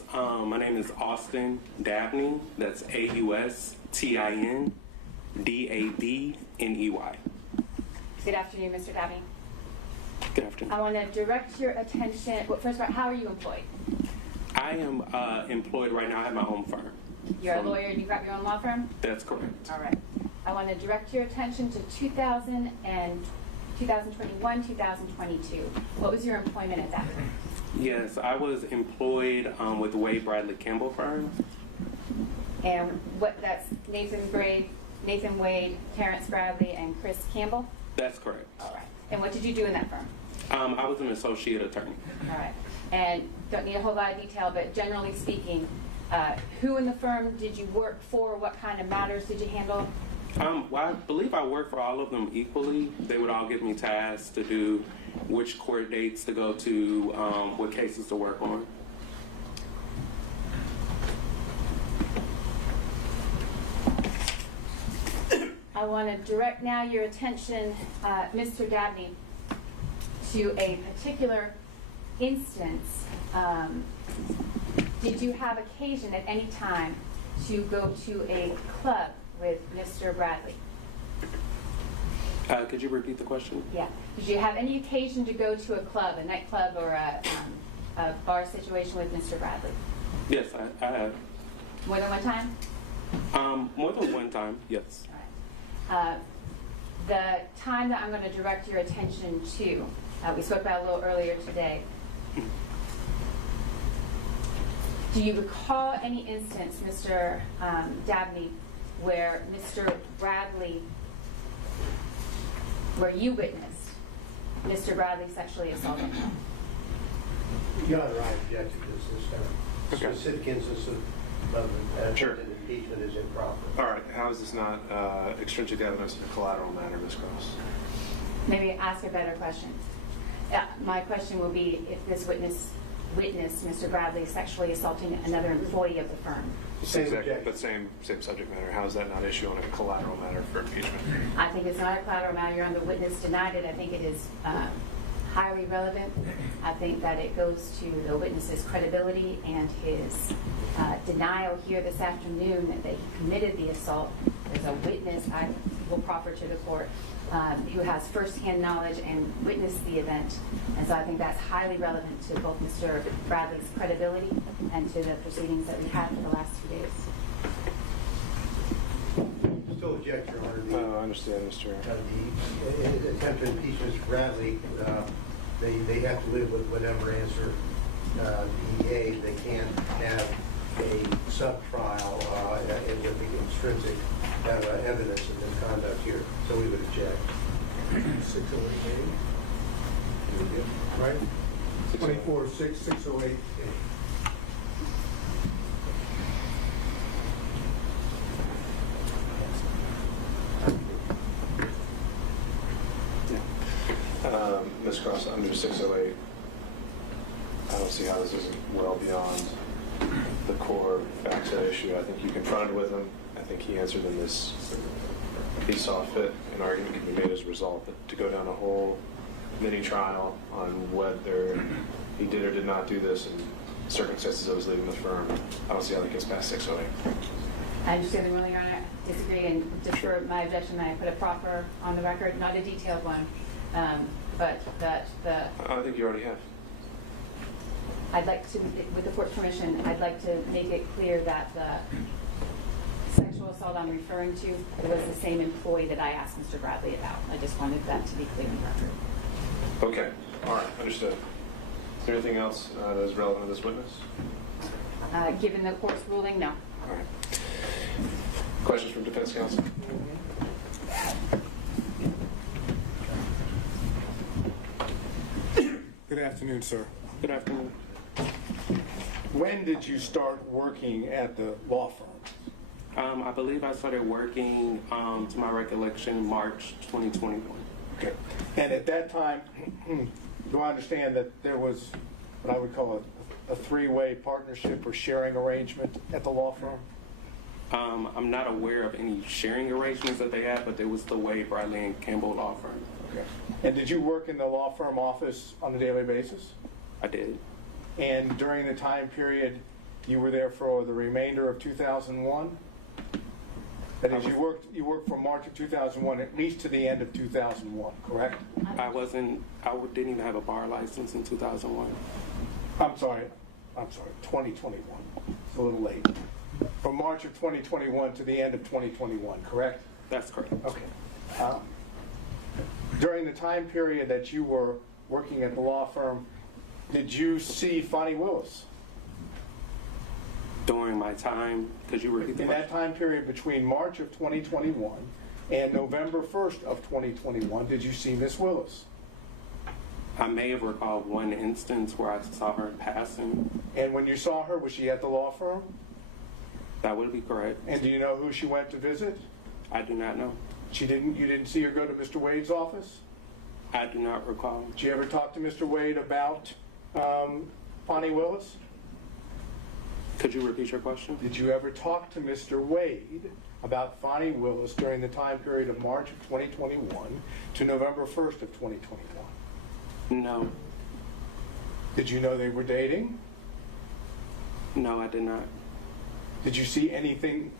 Yes, my name is Austin Dabney. That's AustinDabney. Good afternoon, Mr. Dabney. Good afternoon. I want to direct your attention. Well, first of all, how are you employed? I am employed right now. I have my own firm. You're a lawyer and you've got your own law firm? That's correct. All right. I want to direct your attention to 2021, 2022. What was your employment at that time? Yes, I was employed with Wade Bradley Campbell firm. And that's Nathan Wade, Terrence Bradley, and Chris Campbell? That's correct. All right. And what did you do in that firm? I was an associate attorney. All right. And don't need a whole lot of detail, but generally speaking, who in the firm did you work for? What kind of matters did you handle? Well, I believe I worked for all of them equally. They would all give me tasks to do, which court dates to go to, what cases to work on. I want to direct now your attention, Mr. Dabney, to a particular instance. Did you have occasion at any time to go to a club with Mr. Bradley? Could you repeat the question? Yeah. Did you have any occasion to go to a club, a nightclub or a bar situation with Mr. Bradley? Yes, I have. More than one time? More than one time, yes. All right. The time that I'm going to direct your attention to, we spoke about a little earlier today. Do you recall any instance, Mr. Dabney, where Mr. Bradley, where you witnessed Mr. Bradley sexually assaulting him? Your Honor, I object to this. This specific instance of Sure. impeachment is improper. All right. How is this not extrinsic evidence in a collateral matter, Ms. Cross? Maybe ask a better question. My question will be if this witnessed Mr. Bradley sexually assaulting another employee of the firm. Same Exactly, objection. but same subject matter. How is that not issue on a collateral matter for impeachment? I think it's not a collateral matter. Your Honor, the witness denied it. I think it is highly relevant. I think that it goes to the witness's credibility and his denial here this afternoon that he committed the assault. There's a witness I will proffer to the court who has firsthand knowledge and witnessed the event. And so I think that's highly relevant to both Mr. Bradley's credibility and to the proceedings that we had for the last 2 days. Still object, Your Honor. I understand, Mr. The attempt to impeach Mr. Bradley, they have to live with whatever answer he gave. They can't have a sub-trial with the extrinsic evidence of misconduct here, so we would object. 608A. Right? 24-6-608. Ms. Cross, under 608, I don't see how this isn't well beyond the core facts at issue. I think you confronted with him. I think he answered in this. He saw fit an argument can be made as a result, but to go down a whole mini trial on whether he did or did not do this and circumstances of his leaving the firm, I don't see how that gets past 608. I understand the ruling, Your Honor. I disagree and defer my objection. I put a proffer on the record, not a detailed one, but that the. I think you already have. I'd like to, with the court's permission, I'd like to make it clear that the sexual assault I'm referring to was the same employee that I asked Mr. Bradley about. I just wanted that to be clear in the record. Okay. All right. Understood. Is there anything else that is relevant to this witness? Given the court's ruling, no. All right. Questions from defense counsel? Good afternoon, sir. Good afternoon. When did you start working at the law firm? I believe I started working, to my recollection, March 2021. Okay. And at that time, do I understand that there was what I would call a three-way partnership or sharing arrangement at the law firm? I'm not aware of any sharing arrangements that they had, but there was the Wade Bradley and Campbell law firm. Okay. And did you work in the law firm office on a daily basis? I did. And during the time period you were there for the remainder of 2001? That is, you worked from March of 2001 at least to the end of 2001, correct? I didn't even have a bar license in 2001. I'm sorry, 2021. It's a little late. From March of 2021 to the end of 2021, correct? That's correct. Okay. During the time period that you were working at the law firm, did you see Fani Willis? During my time, could you repeat the In question? that time period between March of 2021 and November 1st of 2021, did you see Miss Willis? I may have recalled one instance where I saw her in passing. And when you saw her, was she at the law firm? That would be correct. And do you know who she went to visit? I do not know. You didn't see her go to Mr. Wade's office? I do not recall. Did you ever talk to Mr. Wade about Fani Willis? Could you repeat your question? Did you ever talk to Mr. Wade about Fani Willis during the time period of March of 2021 to November 1st of 2021? No. Did you know they were dating? No, I did not. Did you see anything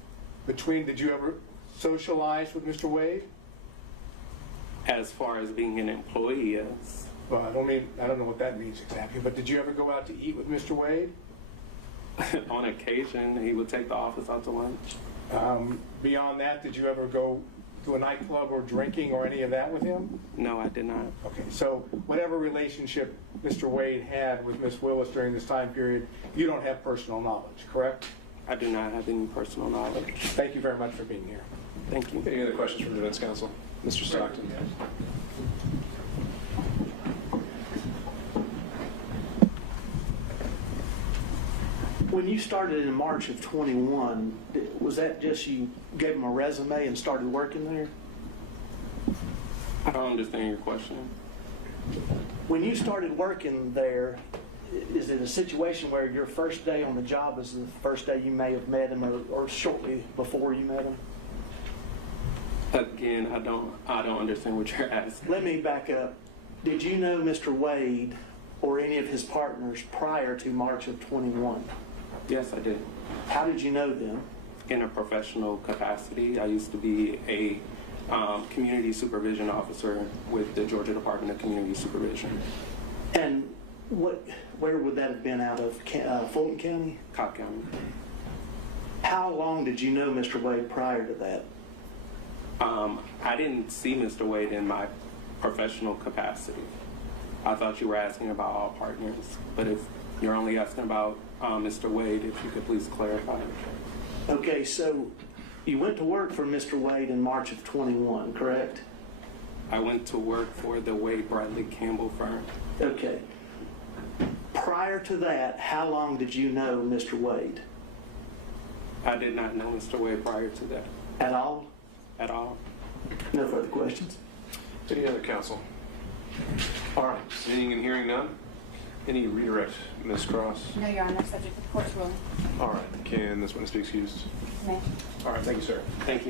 did you ever socialize with Mr. Wade? As far as being an employee, yes. Well, I don't know what that means exactly, but did you ever go out to eat with Mr. Wade? On occasion, he would take the office out to lunch. Beyond that, did you ever go to a nightclub or drinking or any of that with him? No, I did not. Okay, so whatever relationship Mr. Wade had with Miss Willis during this time period, you don't have personal knowledge, correct? I do not have any personal knowledge. Thank you very much for being here. Thank you. Any other questions from the defense counsel? Mr. Stockton? When you started in March of 21, was that just you gave them a resume and started working there? I don't understand your question. When you started working there, is it a situation where your first day on the job is the first day you may have met him or shortly before you met him? Again, I don't understand what you're asking. Let me back up. Did you know Mr. Wade or any of his partners prior to March of 21? Yes, I did. How did you know them? In a professional capacity, I used to be a community supervision officer with the Georgia Department of Community Supervision. And where would that have been out of? Fulton County? Cobb County. How long did you know Mr. Wade prior to that? I didn't see Mr. Wade in my professional capacity. I thought you were asking about all partners, but if you're only asking about Mr. Wade, if you could please clarify. Okay, so you went to work for Mr. Wade in March of 21, correct? I went to work for the Wade Bradley Campbell firm. Okay. Prior to that, how long did you know Mr. Wade? I did not know Mr. Wade prior to that At all? at all. No further questions? Any other counsel? All right. Seeing and hearing none? Any redirect, Ms. Cross? No, Your Honor, subject to the court's ruling. All right. Can this witness be excused? May. All right. Thank you, sir. Thank you.